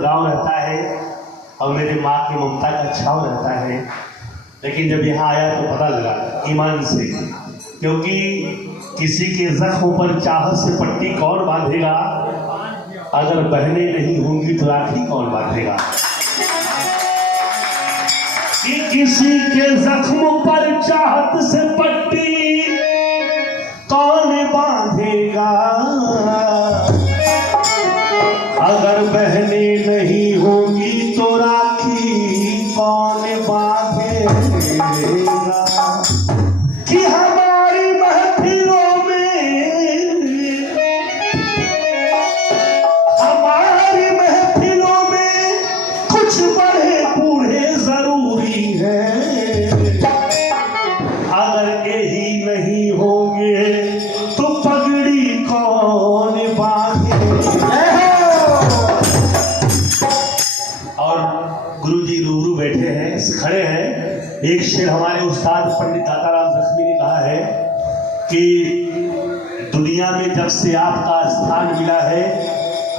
गाँव रहता है और मेरे माँ की ममता का छाव रहता है, लेकिन जब यहाँ आया तो पता लगा ईमान से, क्योंकि किसी के जख्म पर चाहत से पट्टी कौन बांधेगा, अगर बहनें नहीं होंगी तो राखी कौन बांधेगा। कि किसी के जख्म पर चाहत से पट्टी कौन बांधेगा, अगर बहनें नहीं होंगी तो राखी कौन बांधेगा। कि हमारी महफिलों में कुछ बड़े बूढ़े जरूरी हैं, अगर यही नहीं होंगे तो पगड़ी कौन बांधेगा। और गुरुजी रूबरू बैठे हैं, खड़े हैं। एक शेर हमारे उस्ताद पंडित दाताराम जख्मी ने कहा है कि दुनिया में जब से आपका स्थान मिला है,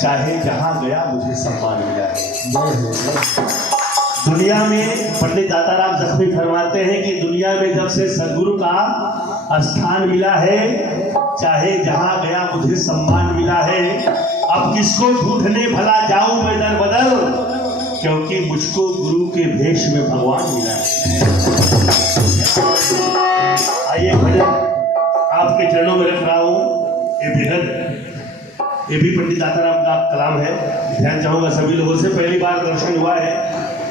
चाहे जहां गया मुझे सम्मान मिला है। दुनिया में पंडित दाताराम जख्मी फरमाते हैं कि दुनिया में जब से सदगुरु का स्थान मिला है, चाहे जहां गया मुझे सम्मान मिला है। अब किसको ढूंढने भला जाऊं मैं दर बदल, क्योंकि मुझको गुरु के भेष में भगवान मिला है। आइए भजन आपके चरणों में रख रहा हूँ। ये भजन ये भी पंडित दाताराम का कलाम है। ध्यान चाहूंगा सभी लोगों से, पहली बार दर्शन हुआ है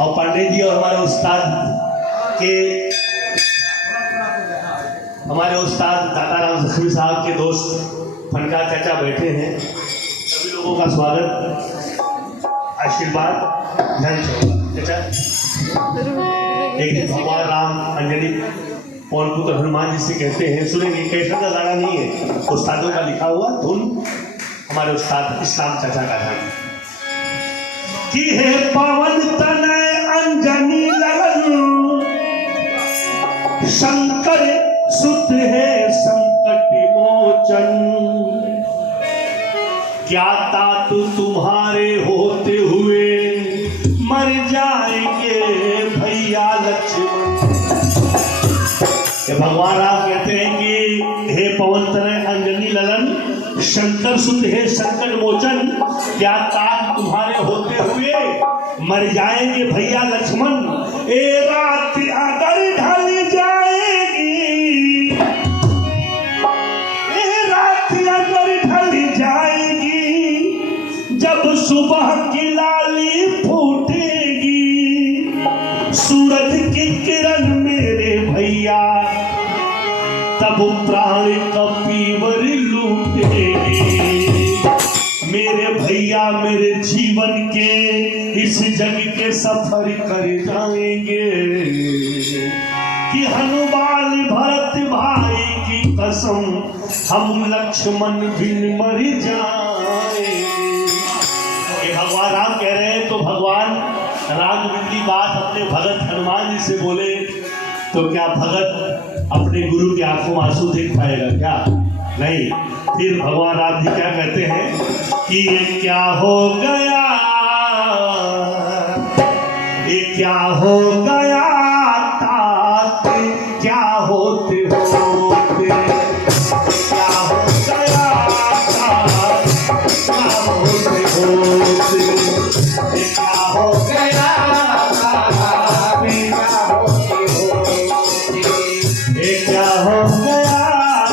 और पांडे जी और हमारे उस्ताद दाताराम जख्मी साहब के दोस्त फनकार चाचा बैठे हैं। सभी लोगों का स्वागत, आशीर्वाद। ध्यान चाहूंगा चाचा। एक भगवान राम अंजलि पौनपुत्र हनुमान जी से कहते हैं, सुनेंगे, कैसा का गाना नहीं है, उस्तादों का लिखा हुआ धुन, हमारे उस्ताद इस्लाम चाचा का है कि हे पवन तनय अंजनी लगन, शंकर सुत है संकट मोचन, क्या तात तुम्हारे होते हुए मर जाएंगे भैया लक्ष्मण। भगवान राम कहते हैं कि हे पवन तनय अंजनी ललन, शंकर सुत है संकट मोचन, क्या तात तुम्हारे होते हुए मर जाएंगे भैया लक्ष्मण। ए रात अगर ढल जाएगी, ए रात अगर ढल जाएगी, जब सुबह की लाली फूटेगी, सूरज की किरण मेरे भैया, तब प्राण कपीवर लूटेगी। मेरे भैया मेरे जीवन के इस जग के सफर कर जाएंगे, कि हनुमान भरत भाई की कसम, हम लक्ष्मण बिन मर जाएंगे। भगवान राम कह रहे हैं, तो भगवान राम की बात अपने भगत हनुमान जी से बोले तो क्या भगत अपने गुरु की आंखों में आंसू देख पाएगा क्या? नहीं। फिर भगवान राम जी क्या कहते हैं कि ये क्या हो गया, ये क्या हो गया तात, क्या होते होते, क्या हो गया तात, क्या होते होते, ये क्या हो गया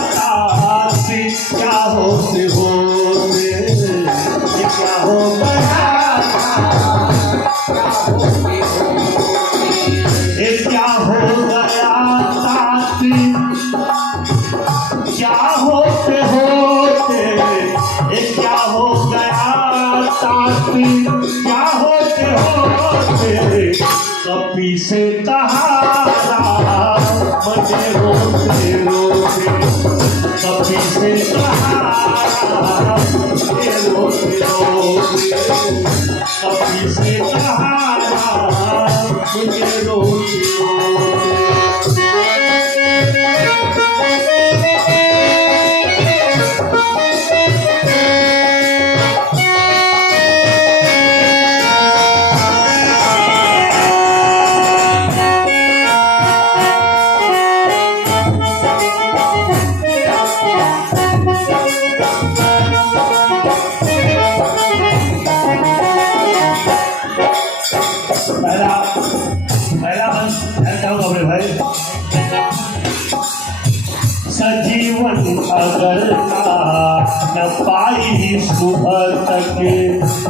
तात, क्या होते होते, क्या होते होते, क्या हो गया, क्या हो गया ताती, क्या होते होते, क्या हो गया ताती, क्या होते होते, कपी से कहारा मुझे रोते रोते, कभी से कहारा मुझे रोते रोते, कभी से कहारा मुझे रोते रोते। अगर न पाई सुबह तक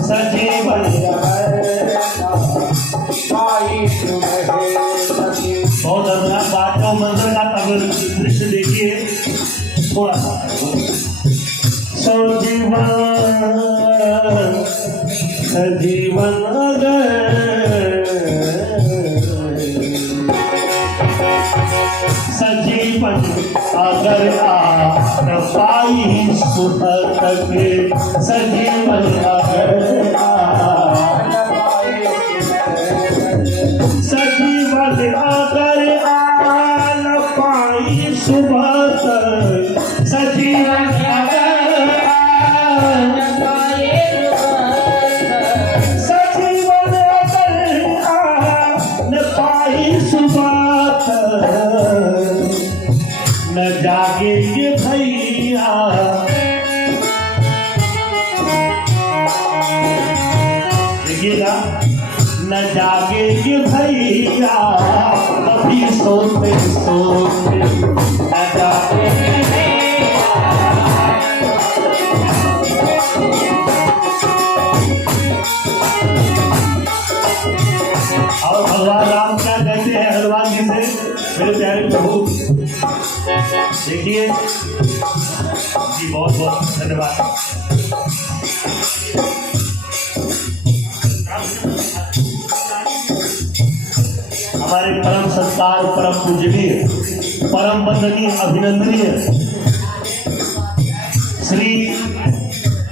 सजीवन। बहुत दर्दनाक बात है मंदिर का, अगर दृश्य देखिए थोड़ा सा। सजीवन सजीवन सजीवन अगर न पाई सुबह तक सजीवन अगर सजीवन अगर न पाई सुबह तक सजीवन अगर सजीवन अगर न पाई सुबह तक न जागेंगे भैया। देखिएगा, न जागेंगे भैया कभी सोते सोते न जागेंगे भैया। और भगवान राम क्या कहते हैं हनुमान जी से, मेरे प्यारे प्रभु देखिए जी, बहुत बहुत धन्यवाद। हमारे परम संस्कार, परम पूजनीय, परम वंदनीय, अभिनंदनीय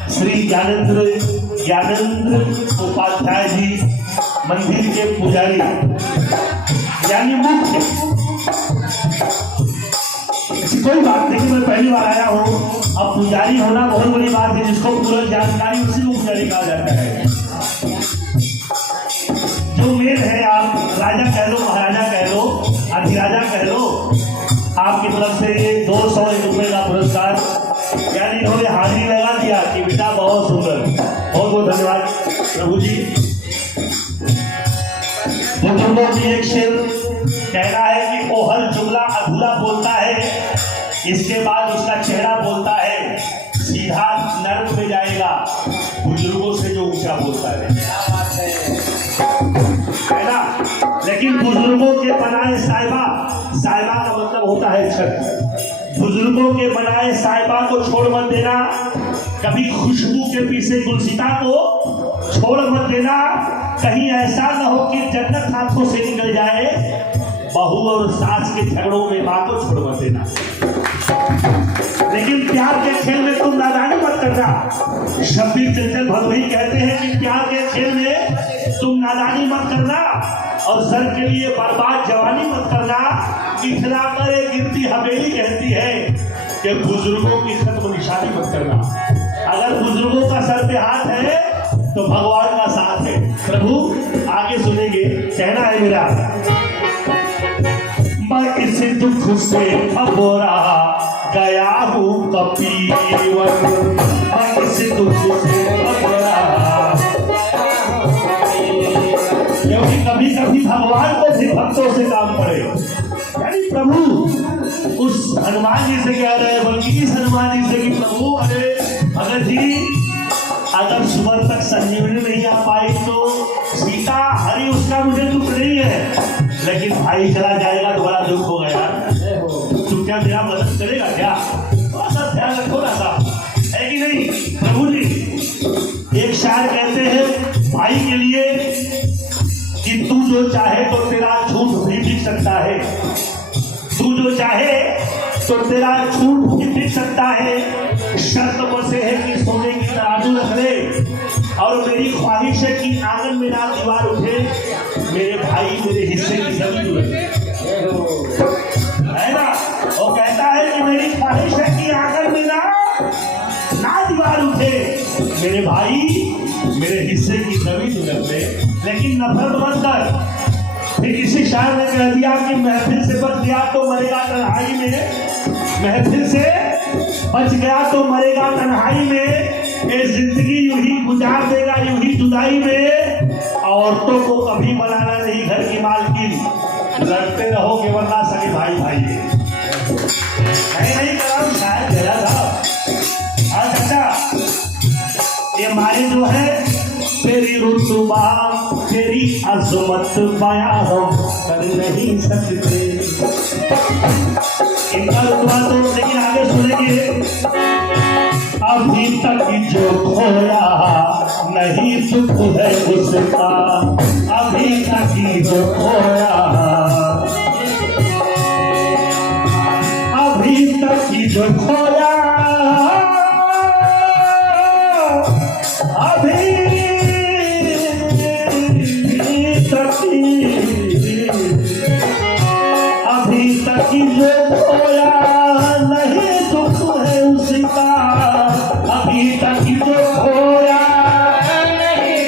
श्री ज्ञानेंद्र उपाध्याय जी मंदिर के पुजारी यानी मुख्य। कोई बात नहीं, मैं पहली बार आया हूँ, अब पुजारी होना बहुत बड़ी बात है, जिसको पूरा जानकारी उसी को पुजारी कहा जाता है। जो मेन है, आप राजा कह लो, महाराजा कह लो, अधिराजा कह लो, आपकी तरफ से 201 रुपये का पुरस्कार यानी इन्होंने हाजिरी लगा दिया कि बेटा बहुत सुंदर। बहुत बहुत धन्यवाद प्रभु जी। बुजुर्गों की एक शेर कहना है कि वो हर जुमला अधूरा बोलता है, इसके बाद उसका चेहरा बोलता है, सीधा नर्क में जाएगा बुजुर्गों से जो ऊंचा बोलता है ना। लेकिन बुजुर्गों के बनाए साहिबा, साहिबा का मतलब होता है छत। बुजुर्गों के बनाए साहिबा को छोड़ मत देना, कभी खुशबू के पीछे गुलसिता को छोड़ मत देना। कहीं ऐसा न हो कि जन्नत हाथों से निकल जाए। बहू और सास के झगड़ों में मां को छोड़ मत देना। लेकिन प्यार के खेल में तुम नादानी मत करना। शब्बीर चंचल भदोही कहते हैं कि प्यार के खेल में तुम नादानी मत करना और सर के लिए बर्बाद जवानी मत करना। इतना कर एक गिनती हवेली कहती है कि बुजुर्गों की खत्म निशानी मत करना। अगर बुजुर्गों का सर पे हाथ है तो भगवान का साथ है। प्रभु आगे सुनेंगे, कहना है मेरा, मैं इस दुख से अबोरा गया हूँ कपीवन। मैं इस दुख से अबोरा, क्योंकि कभी कभी भगवान को भी भक्तों से काम पड़े। यानी प्रभु उस हनुमान जी से कह रहे हैं, बल्कि इस हनुमान जी से कि प्रभु अरे भगत जी, अगर सुबह तक संजीवनी नहीं आ पाई तो सीता हरी उसका मुझे दुख नहीं है, लेकिन भाई चला जाएगा तो बड़ा दुख होगा यार। तू क्या मेरा मदद करेगा क्या? थोड़ा सा ध्यान रखो ना सा, है कि नहीं प्रभु जी। एक शायर कहते हैं भाई के लिए कि तू जो चाहे तो तेरा झूठ भी बिक सकता है। तू जो चाहे तो तेरा झूठ भी बिक सकता है। शर्त बसे है कि सोने की तराजू रख ले और मेरी ख्वाहिश है कि आंगन में ना दीवार उठे, मेरे भाई मेरे हिस्से की जमीन उठे, है ना। वो कहता है कि मेरी ख्वाहिश है कि आंगन में ना दीवार उठे, मेरे भाई मेरे हिस्से की जमीन उलट ले, लेकिन नफरत मत कर। फिर किसी शायर ने कह दिया कि महफिल से बच गया तो मरेगा तन्हाई में, महफिल से बच गया तो मरेगा तन्हाई में, ये जिंदगी यूं ही गुजार देगा यूं ही जुदाई में। औरतों को कभी बनाना नहीं घर की मालकिन, लड़ते रहोगे वरना सगे भाई भाई। नहीं करा शायद गया था आगे जो है तेरी रुतबा तेरी अजमत बयां हम कर नहीं सकते। इनका रुतबा तो लेकिन आगे सुनेंगे। अभी तक जो खोया नहीं सुख है उसका, अभी तक जो खोया, अभी तक जो खोया, अभी तक जो खोया नहीं दुख है उसका, अभी तक जो खोया नहीं,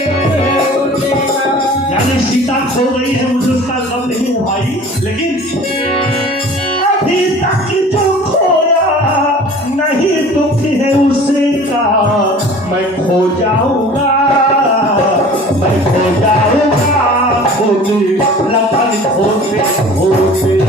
यानी सीता खो गई है मुझे उसका गम नहीं है भाई, लेकिन अभी तक जो खोया नहीं दुख है उसका, मैं खो जाऊंगा, मैं खो जाऊंगा खोते लगन खोते खोते।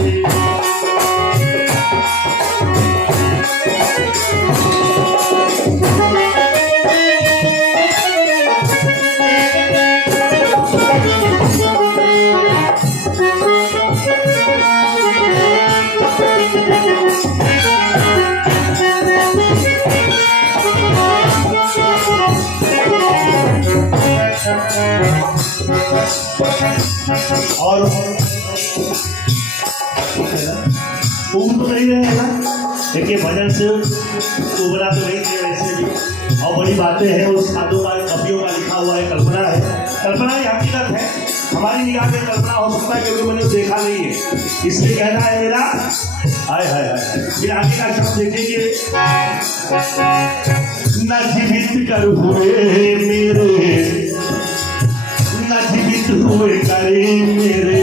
और उब तो नहीं रहे ना, देखिए भजन से उबरा तो नहीं थे वैसे भी, और बड़ी बातें हैं उस साधु का कवियों का लिखा हुआ है, कल्पना है, कल्पना ही हकीकत है, हमारी निगाह में कल्पना हो सकता है क्योंकि मैंने देखा नहीं है, इसलिए कहना है मेरा हाय हाय हाय। फिर आगे का शब्द देखेंगे। न जीवित कर हुए मेरे, न जीवित हुए करे मेरे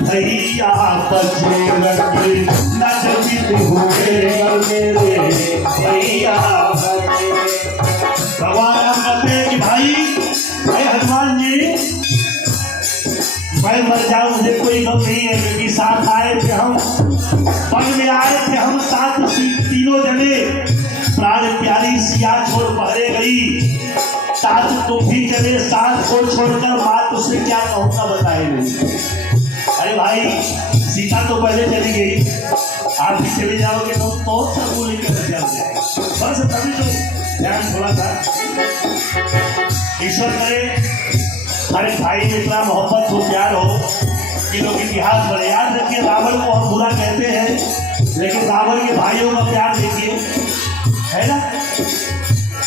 भैया बचे लगे, न जीवित हुए कर मेरे भैया बचे। भगवान हम कहते हैं कि भाई हनुमान जी मैं मर जाऊं मुझे कोई गम नहीं है, क्योंकि साथ आए थे हम, पग में आए थे हम साथ तीनों जने, प्राण प्यारी सिया छोड़ पहरे गई, साथ तुम भी चले साथ को छोड़कर, बात उससे क्या कहूँगा बताए नहीं। अरे भाई सीता तो पहले चली गई, आप भी चले जाओगे तो सब लेकर चल जाए, बस तभी तो ध्यान थोड़ा सा। ईश्वर करे हर भाई में इतना मोहब्बत हो प्यार हो कि लोग इतिहास बने। याद रखिए रावण को हम बुरा कहते हैं, लेकिन रावण के भाइयों का प्यार देखिए, है ना।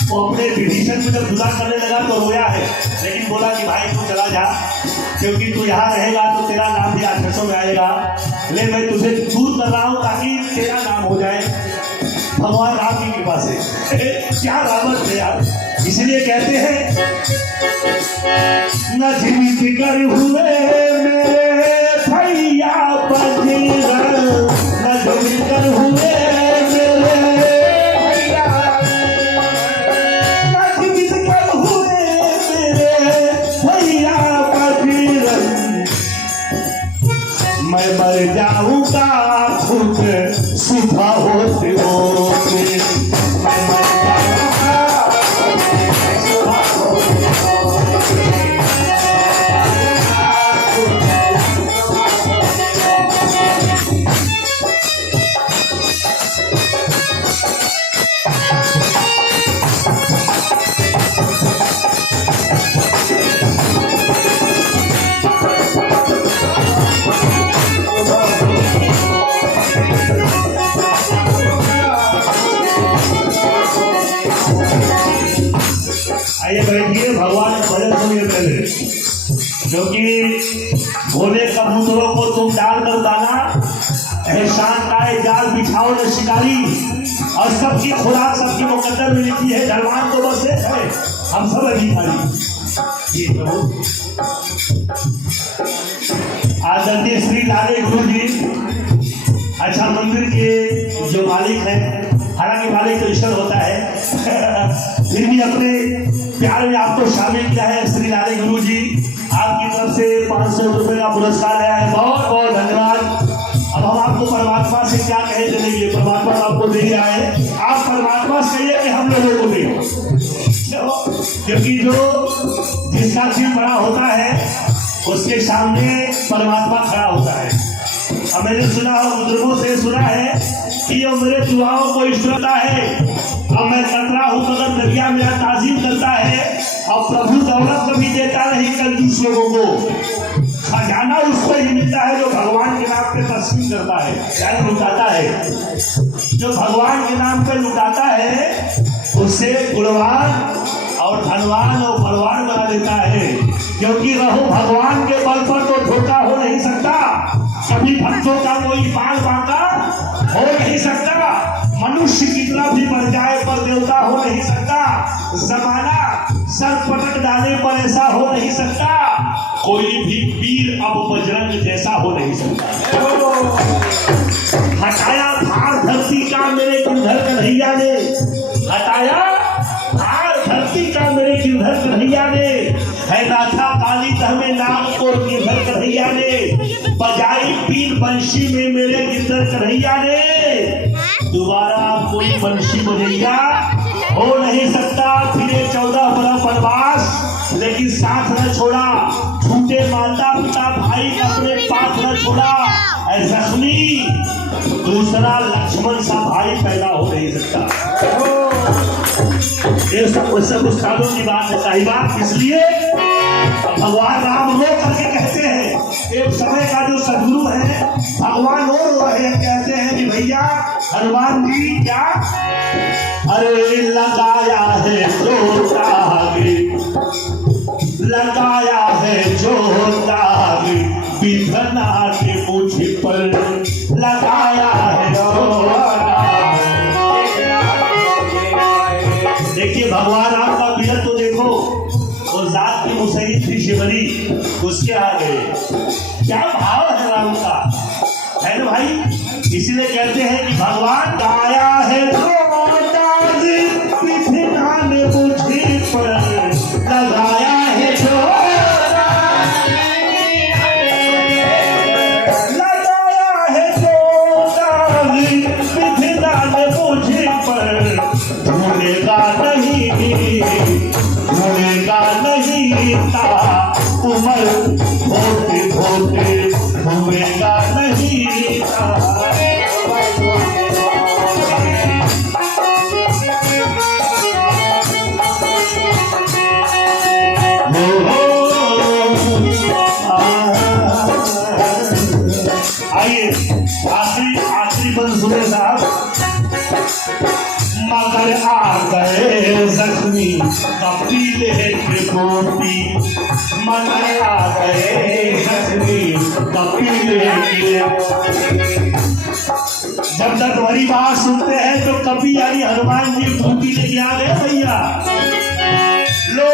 वो अपने विभीषण को जब जुदा करने लगा तो रोया है, लेकिन बोला कि भाई तू चला जा, क्योंकि तू यहाँ रहेगा तो तेरा नाम भी राक्षसों में आएगा, ले मैं तुझे दूर कर रहा हूँ ताकि तेरा नाम हो जाए भगवान राम की कृपा से। क्या रावण थे यार, इसलिए कहते हैं न जीवित कर हुए मेरे भैया बजीर, न जीवित कर हुए मैं मर जाऊंगा खुद सुबह होते होते, मैं मर जाऊंगा सुबह होते आइए बैठिए, भगवान ने भजन सुनिए पहले, क्योंकि भोले कबूतरों को तुम डाल कर दाना, एहसान का जाल बिछाओ न शिकारी, और सबकी खुराक सबकी मुकद्दर में लिखी है, ढलवान तो बस है, हम सब है भिखारी। ये प्रभु आदरणीय श्री लाले गुरु जी, अच्छा मंदिर के जो मालिक हैं, हालांकि मालिक तो ईश्वर होता है, फिर भी अपने प्यार में आपको शामिल किया है। श्री लाले गुरु जी आपकी तरफ से 500 रुपये का पुरस्कार आया है, बहुत बहुत धन्यवाद। अब हम आपको परमात्मा से क्या कहे चलेंगे, परमात्मा आपको दे आए, आप परमात्मा से कहिए कि हम लोगों को दे, क्योंकि जो जिसका दिल बड़ा होता है उसके सामने परमात्मा खड़ा होता है। अब मैंने सुना हो, बुजुर्गों से सुना है कि ये मेरे दुआओं को ईश्वरता है। अब मैं कतरा हूँ मगर दरिया मेरा ताजीम करता है। और प्रभु दौलत कभी देता नहीं कंजूस लोगों को, खजाना उसको ही मिलता है जो भगवान के नाम पे तस्लीम करता है, यानी लुटाता है। जो भगवान के नाम पे लुटाता है उससे गुणवान और धनवान और बलवान बना देता है। क्योंकि रहो भगवान के बल पर तो धोखा हो नहीं सकता, कभी भक्तों का कोई बाल बांका हो नहीं सकता। मनुष्य कितना भी बढ़ जाए पर देवता हो नहीं सकता। जमाना सर पटक डाले पर ऐसा हो नहीं सकता। कोई भी वीर अब बजरंग जैसा हो नहीं सकता। हटाया भार धरती का मेरे गिरधर कन्हैया ने, हटाया भार धरती का मेरे गिरधर कन्हैया ने, है नाथा काली हमें नाम को गिरधर कन्हैया ने, बजाई पीन बंशी में मेरे गिरधर कन्हैया ने। दोबारा कोई बंशी बजैया हो नहीं सकता। फिर 14 बरस वनवास लेकिन साथ न छोड़ा, छूटे माता पिता भाई अपने पास न छोड़ा। ऐसा जख्मी दूसरा लक्ष्मण सा भाई पैदा हो नहीं सकता। ये सब उस्तादों की बात है, सही बात। इसलिए भगवान राम रो करके कहते हैं, एक समय का जो सदगुरु है भगवान रो रहे हैं, कहते हैं कि भैया हनुमान जी क्या, अरे लगाया है जो दागे, लगाया है जो दागे, विधना के मुझ पर लगाया है। देखिए भगवान राम का बिरत तो देखो, वो जात की मुसैरी थी शिवरी, उसके आगे क्या भाव है राम का, है ना भाई। इसीलिए कहते हैं कि भगवान गाया है जो विधिना ने मुझे पर लगाया है, जो लगाया है जो विधिना ने मुझे पर, भूलेगा नहीं, भूलेगा नहीं ता उमर होते होते, भूलेगा नहीं ता। आइए आखिरी बंद सुने साहब। मगर आ गए जख्मी कपीले के मोती, मगर आ गए जख्मी कपीले के। जब तक वही बात सुनते हैं तो कपी यानी हनुमान जी भूति लेके आ गए भैया। लो